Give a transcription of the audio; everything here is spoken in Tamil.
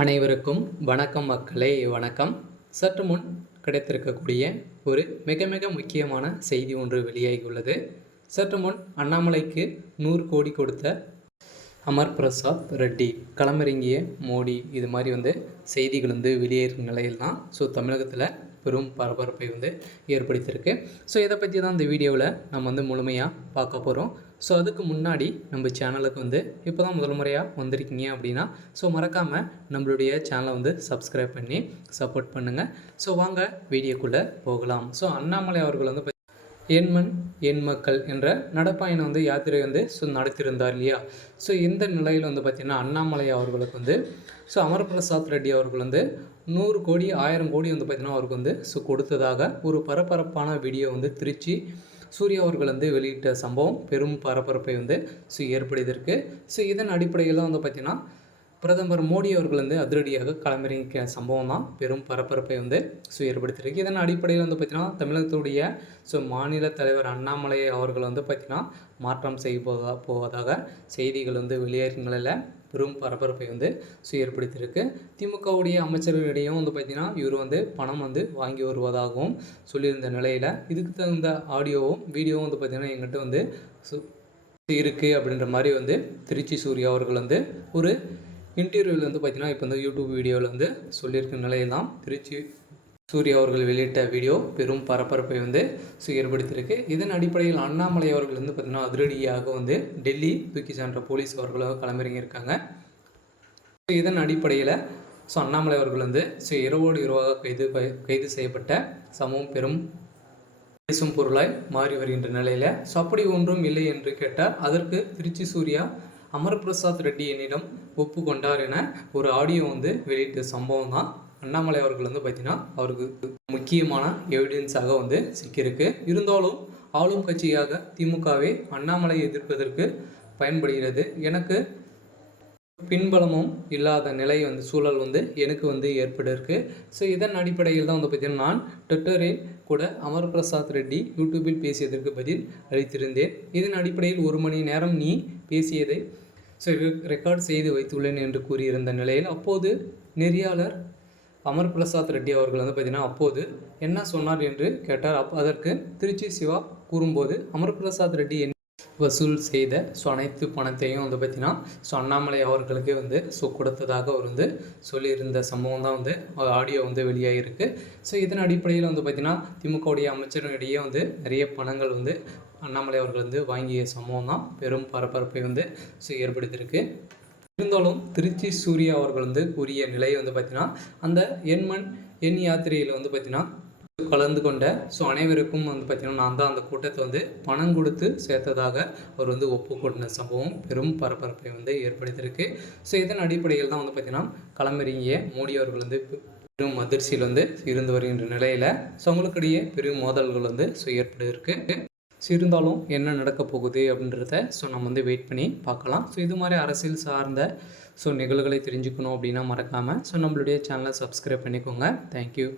அனைவருக்கும் வணக்கம் மக்களே, வணக்கம். சற்று முன் கிடைத்திருக்கக்கூடிய ஒரு மிக மிக முக்கியமான செய்தி ஒன்று வெளியாகியுள்ளது. சற்று முன் அண்ணாமலைக்கு 100 கோடி கொடுத்த அமர் பிரசாத் ரெட்டி களமிறங்கிய மோடி, இது மாதிரி செய்திகள் வெளியேறும் நிலையில் தான் தமிழகத்தில் பெரும் பரபரப்பை ஏற்படுத்தியிருக்கு. இதை பற்றி தான் இந்த வீடியோவில் நம்ம முழுமையாக பார்க்க போகிறோம். அதுக்கு முன்னாடி நம்ம சேனலுக்கு இப்போ தான் முதல் முறையாக வந்திருக்கீங்க அப்படின்னா மறக்காமல் நம்மளுடைய சேனலை சப்ஸ்கிரைப் பண்ணி சப்போர்ட் பண்ணுங்கள். வாங்க வீடியோக்குள்ளே போகலாம். அண்ணாமலை அவர்கள் என் மண் என் மக்கள் என்ற நடப்பாயணம் யாத்திரை நடத்தியிருந்தார் இல்லையா. இந்த நிலையில் பார்த்திங்கன்னா அண்ணாமலை அவர்களுக்கு அமர் பிரசாத் ரெட்டி அவர்கள் 100 கோடி 1000 கோடி பார்த்திங்கன்னா அவருக்கு கொடுத்ததாக ஒரு பரபரப்பான வீடியோ திருச்சி சூர்யா அவர்கள் வெளியிட்ட சம்பவம் பெரும் பரபரப்பை ஏற்படுத்தியிருக்கு. இதன் அடிப்படையில் பார்த்திங்கன்னா பிரதமர் மோடி அவர்கள் அதிரடியாக களமிறங்கிய சம்பவம் தான் பெரும் பரபரப்பை ஏற்படுத்தியிருக்கு. இதன் அடிப்படையில் பார்த்திங்கன்னா தமிழகத்துடைய மாநில தலைவர் அண்ணாமலை அவர்கள் பார்த்திங்கன்னா மாற்றம் செய்ய போவதாக செய்திகள் வெளியேறும் நிலையில் பெரும் பரபரப்பை ஏற்படுத்தியிருக்கு. திமுகவுடைய அமைச்சர்களிடையும் பார்த்திங்கன்னா இவர் பணம் வாங்கி வருவதாகவும் சொல்லியிருந்த நிலையில் இதுக்கு தகுந்த ஆடியோவும் வீடியோவும் பார்த்திங்கன்னா எங்கிட்ட இருக்குது அப்படின்ற மாதிரி திருச்சி சூர்யா அவர்கள் ஒரு இன்டர்வியூவில் பார்த்திங்கன்னா இப்போ யூடியூப் வீடியோவில் சொல்லியிருக்க நிலையில் தான் திருச்சி சூர்யா அவர்கள் வெளியிட்ட வீடியோ பெரும் பரபரப்பை ஏற்படுத்தியிருக்கு. இதன் அடிப்படையில் அண்ணாமலை அவர்கள் பார்த்திங்கன்னா அதிரடியாக டெல்லி தூக்கி சென்ற போலீஸ் அவர்களாக களமிறங்கியிருக்காங்க. இதன் அடிப்படையில் அண்ணாமலை அவர்கள் இரவோடு இரவாக கைது செய்யப்பட்ட சமூகம் பெரும் பேசும் பொருளாய் மாறி வருகின்ற நிலையில் அப்படி ஒன்றும் இல்லை என்று கேட்டால் அதற்கு திருச்சி சூர்யா அமர் பிரசாத் ரெட்டி என்னிடம் ஒப்புக்கொண்டார் என ஒரு ஆடியோ வெளியிட்ட சம்பவம் தான் அண்ணாமலை அவர்கள் பார்த்திங்கன்னா அவருக்கு முக்கியமான எவிடன்ஸாக சிக்கியிருக்கு. இருந்தாலும் ஆளும் கட்சியாக திமுகவே அண்ணாமலை எதிர்ப்பதற்கு பயன்படுகிறது. எனக்கு பின்பலமும் இல்லாத நிலை சூழல் எனக்கு ஏற்பட்டிருக்கு. இதன் அடிப்படையில் தான் பார்த்திங்கன்னா நான் ட்விட்டரில் கூட அமர் பிரசாத் ரெட்டி யூடியூபில் பேசியதற்கு பதில் அளித்திருந்தேன். இதன் அடிப்படையில் 1 மணி நேரம் நீ பேசியதை ரெக்கார்ட் செய்து வைத்துள்ளேன் என்று கூறியிருந்த நிலையில் அப்போது நெறியாளர் அமர் பிரசாத் ரெட்டி அவர்கள் பார்த்திங்கன்னா அப்போது என்ன சொன்னார் என்று கேட்டார். அதற்கு திருச்சி சிவா கூறும்போது அமர் பிரசாத் ரெட்டி வசூல் செய்த அனைத்து பணத்தையும் பார்த்திங்கன்னா அண்ணாமலை அவர்களுக்கு கொடுத்ததாக அவர் சொல்லியிருந்த சம்பவம் தான் ஆடியோ வெளியாகிருக்கு. இதன் அடிப்படையில் பார்த்திங்கன்னா திமுகவுடைய அமைச்சர்களிடையே நிறைய பணங்கள் அண்ணாமலை அவர்கள் வாங்கிய சம்பவம் தான் பெரும் பரபரப்பை ஏற்படுத்தியிருக்கு. இருந்தாலும் திருச்சி சூர்யா அவர்கள் கூறிய நிலை பார்த்திங்கன்னா அந்த என் மண் என் யாத்திரையில் பார்த்திங்கன்னா கலந்து கொண்ட அனைவருக்கும் பார்த்திங்கன்னா நான் தான் அந்த கூட்டத்தை பணம் கொடுத்து சேர்த்ததாக அவர் ஒப்புக்கொண்ட சம்பவம் பெரும் பரபரப்பை ஏற்படுத்தியிருக்கு. இதன் அடிப்படையில் தான் பார்த்திங்கன்னா களமிறங்கிய மோடி அவர்கள் பெரும் அதிர்ச்சியில் இருந்து வருகின்ற நிலையில் அவங்களுக்கிடையே பெரும் மோதல்கள் ஏற்படுத்தியிருக்கு. இருந்தாலும் என்ன நடக்க போகுது அப்படின்றத நம்ம வெயிட் பண்ணி பார்க்கலாம். இது மாதிரி அரசியல் சார்ந்த நிகழ்வுகளை தெரிஞ்சுக்கணும் அப்படின்னா மறக்காமல் நம்மளுடைய சேனலை சப்ஸ்கிரைப் பண்ணிக்கோங்க. தேங்க்யூ.